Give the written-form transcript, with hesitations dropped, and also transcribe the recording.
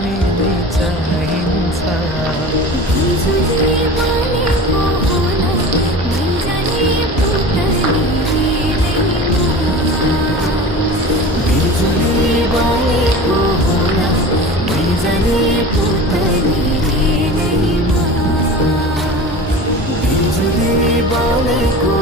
में नहीं चाहिन्छ। बिजुली बलेको होला मैजाने पुतली रेलैमा। बिजुली बलेको होला मैजाने पुतली रेलैमा। बिजुली बलेको